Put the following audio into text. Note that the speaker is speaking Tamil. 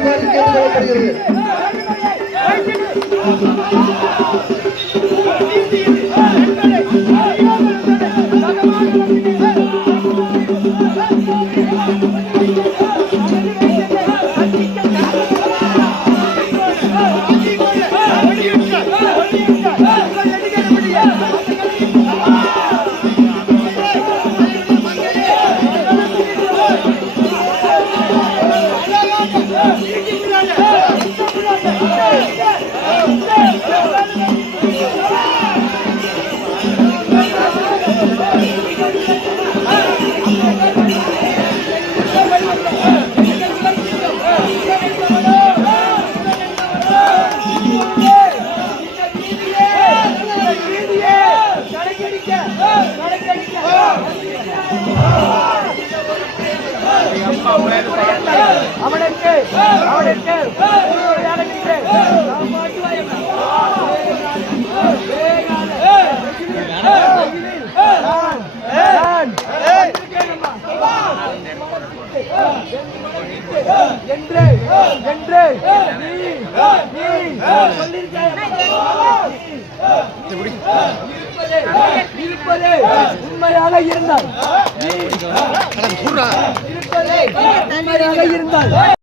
மாற்றி கேட்டுக்கொள்ளப்படுகிறது Thank you. அவனுக்கு என்று என்று நீ நீ இருப்பதே உண்மையாக இருந்தால். இருப்பதே உண்மையாக இருந்தால்.